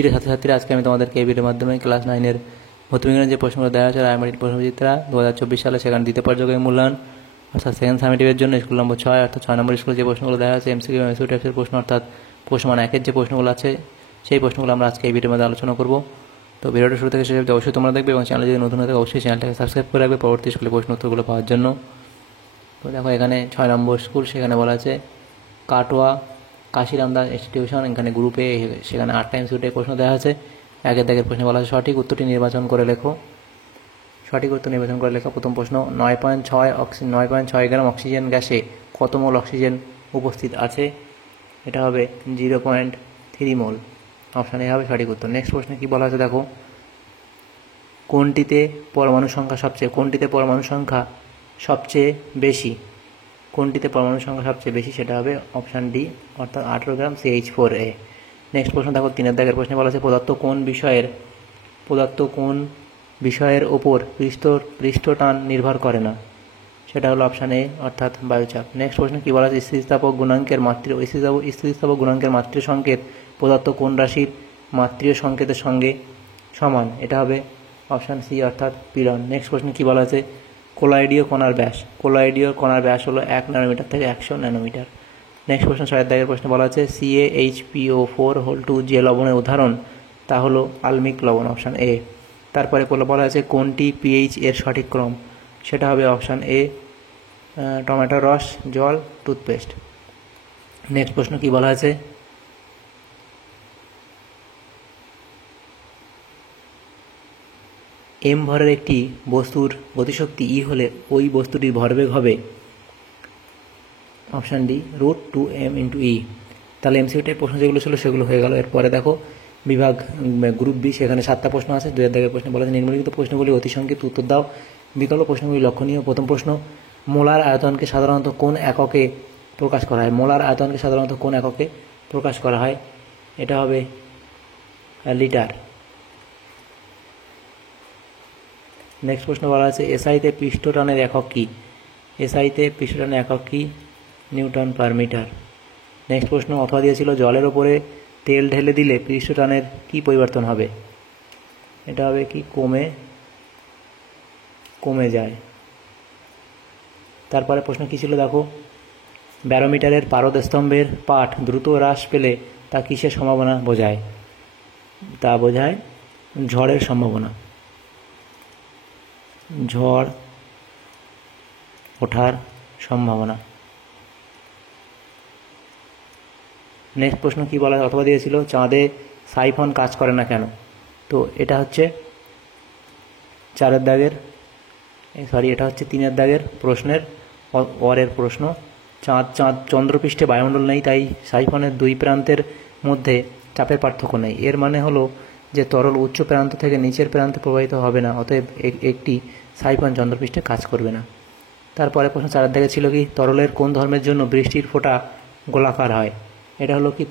প্রিয় ছাত্রছাত্রীরা, আজকে আমি তোমাদেরকে এই ভিডিওর মাধ্যমে ক্লাস 9-এর ভৌতবিজ্ঞানের যে প্রশ্নগুলো দেওয়া আছে রায়মাটির প্রশ্নবিচিত্রা 2024 সালে সেখানে দ্বিতীয় পর্যায়ে মূল্যায়ন অর্থাৎ সেকেন্ড সামেটিভের জন্য স্কুল নম্বর 6 অর্থাৎ 6 নম্বর স্কুলে যে প্রশ্নগুলো দেওয়া আছে এমসিকিউ এমসিকিউ টাইপসের প্রশ্ন অর্থাৎ প্রশ্ন মান 1-এর যে প্রশ্নগুলো আছে সেই প্রশ্নগুলো আমরা আজকে এই ভিডিওর মধ্যে আলোচনা করব। তো ভিডিওটা শুরু থেকে শেষ অবধি অবশ্যই তোমরা দেখবে এবং চ্যানেলে যদি নতুন হয়ে থাকে অবশ্যই চ্যানেলটাকে সাবস্ক্রাইব করে রাখবে পরবর্তী স্কুলে প্রশ্ন উত্তরগুলো পাওয়ার জন্য। তো দেখো এখানে 6 নম্বর স্কুল, সেখানে বলা আছে কাটোয়া কাশিরামদাস ইনস্টিটিউশন, এখানে গ্রুপে সেখানে 8টা এমসিকিউ প্রশ্ন দেওয়া আছে। 1-এর দাগের প্রশ্নে বলা আছে সঠিক উত্তরটি নির্বাচন করে লেখো। সঠিক উত্তর নির্বাচন করে লেখা। প্রথম প্রশ্ন 9.6 গ্রাম অক্সিজেন গ্যাসে কত মোল অক্সিজেন উপস্থিত আছে? এটা হবে 0.3 মোল। অপশান এ হবে সঠিক উত্তর। নেক্সট প্রশ্নে কী বলা আছে দেখো, কোনটিতে পরমাণু সংখ্যা সবচেয়ে বেশি? কোনটিতে পরমাণু সংখ্যা সবচেয়ে বেশি? সেটা হবে অপশান ডি অর্থাৎ 18 গ্রাম CH4A। নেক্সট প্রশ্ন দেখো 3-এর দাগের প্রশ্নে বলা আছে পদার্থ কোন বিষয়ের ওপর পৃষ্ঠটান নির্ভর করে না? সেটা হলো অপশান এ অর্থাৎ বায়ুচাপ। নেক্সট প্রশ্ন কী বলা আছে স্থিতিস্থাপক গুণাঙ্কের মাতৃ সংকেত পদার্থ কোন রাশির মাতৃ সংকেতের সঙ্গে সমান? এটা হবে অপশান সি অর্থাৎ পীড়ন। নেক্সট প্রশ্ন কী বলা আছে কোলয়েডীয় কণার ব্যাস হলো 1 ন্যানোমিটার থেকে 100 ন্যানোমিটার। নেক্সট প্রশ্ন 6-এর দাগের প্রশ্নে বলা আছে CaHPO4 যে লবণের উদাহরণ তা হলো আলমিক লবণ, অপশান এ। তারপরে বলা আছে কোনটি পিএইচ এর সঠিক ক্রম? সেটা হবে অপশান এ টমেটোর রস, জল, টুথপেস্ট। নেক্সট প্রশ্ন কি বলা আছে এম ভরের একটি বস্তুর গতিশক্তি ই হলে ওই বস্তুটির ভরবেগ হবে অপশান ডি √2m × e। তাহলে এমসিকিউ টাইপ প্রশ্ন যেগুলো ছিল সেগুলো হয়ে গেল। এরপরে দেখো বিভাগ গ্রুপ বি, সেখানে 7টা প্রশ্ন আছে। 2-এর দাগের প্রশ্নে বলা আছে নিম্নলিখিত প্রশ্নগুলি অতি সংক্ষিপ্ত উত্তর দাও। বিকল্প প্রশ্নগুলি লক্ষণীয়। প্রথম প্রশ্ন মোলার আয়তনকে সাধারণত কোন এককে প্রকাশ করা হয়? এটা হবে লিটার। নেক্সট প্রশ্ন বলা আছে এসআইতে পৃষ্ঠটানের একক কি? Newton per metre. নেক্সট প্রশ্ন অথবা দিয়েছিল জলের ওপরে তেল ঢেলে দিলে পৃষ্ঠটানের কি পরিবর্তন হবে? এটা হবে কি কমে যায়। তারপরে প্রশ্ন কী ছিল দেখো ব্যারোমিটারের পারদস্তম্ভের পাঠ দ্রুত হ্রাস পেলে তা কিসের সম্ভাবনা বোঝায়? তা বোঝায় ঝড়ের সম্ভাবনা, ঝড় ওঠার সম্ভাবনা। নেক্সট প্রশ্ন কি বলা অথবা দিয়েছিল চাঁদে সাইফন কাজ করে না কেন? তো এটা হচ্ছে 3-এর দাগের প্রশ্নের ওরের প্রশ্ন। চন্দ্রপৃষ্ঠে বায়ুমণ্ডল নেই, তাই সাইফনের 2 প্রান্তের মধ্যে চাপের পার্থক্য নেই। এর মানে হলো যে তরল উচ্চ প্রান্ত থেকে নিচের প্রান্তে প্রবাহিত হবে না, অতএব একটি সাইফন চন্দ্রপৃষ্ঠে কাজ করবে না। তারপরে প্রশ্ন 4-এর দাগে ছিল কি তরলের কোন ধর্মের জন্য বৃষ্টির ফোঁটা গোলাকার হয়? এটা হলো কি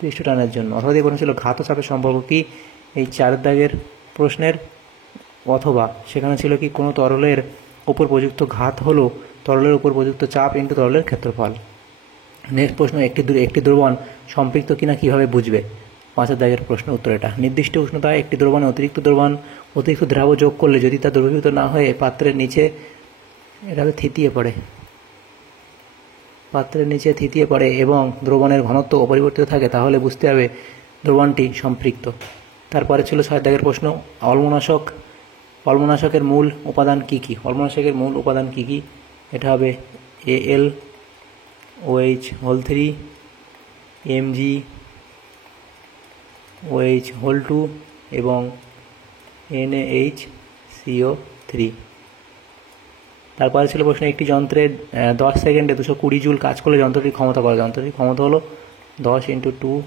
পৃষ্ঠটানের জন্য। অথবা দিয়ে প্রশ্ন ছিল ঘাত চাপের সম্পর্ক কি? এই 4-এর দাগের প্রশ্নের অথবা সেখানে ছিল কি কোনো তরলের উপর প্রযুক্ত ঘাত হলো তরলের উপর প্রযুক্ত চাপ ইন্টু তরলের ক্ষেত্রফল। নেক্সট প্রশ্ন একটি দ্রবণ সম্পৃক্ত কিনা কিভাবে বুঝবে? 5-এর দাগের প্রশ্ন উত্তর এটা। নির্দিষ্ট উষ্ণতায় একটি দ্রবণে অতিরিক্ত দ্রাব্য যোগ করলে যদি তা দ্রবীভূত না হয়ে পাত্রের নিচে থিতিয়ে পড়ে এবং দ্রবণের ঘনত্ব অপরিবর্তিত থাকে তাহলে বুঝতে হবে দ্রবণটি সম্পৃক্ত। তারপরে ছিল 6-এর দাগের প্রশ্ন অম্লনাশকের মূল উপাদান কি কি? এটা হবে AlOH3, MgOH2 এবং NaHCO3। তারপরে ছিল প্রশ্ন একটি যন্ত্রের 10 সেকেন্ডে 220 জুল কাজ করলে যন্ত্রটির ক্ষমতা হলো 10 × 220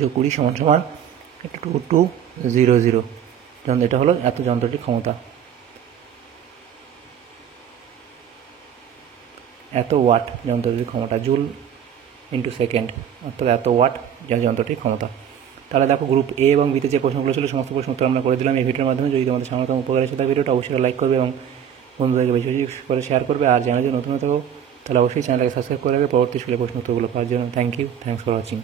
= 2200। এটা হলো এত যন্ত্রটির ক্ষমতা, এত ওয়াট যন্ত্রটির ক্ষমতা, জুল × সেকেন্ড অর্থাৎ এত ওয়াট যন্ত্রটির ক্ষমতা। তাহলে দেখো গ্রুপ এ এবং বিতে যে প্রশ্নগুলো ছিল সমস্ত প্রশ্ন উত্তর আমরা করে দিলাম এই ভিডিওর মাধ্যমে। যদি তোমাদের সামনে উপকার এসে থাকে ভিডিওটা অবশ্যই লাইক করবে এবং বন্ধুদেরকে বেশি বেশি করে শেয়ার করবে। আর চ্যানেলে যদি নতুন থাকো তাহলে অবশ্যই চ্যানেলটাকে সাবস্ক্রাইব করে রাখবে পরবর্তী স্কুলের প্রশ্ন উত্তরগুলো পাওয়ার জন্য। Thank you, thanks for watching.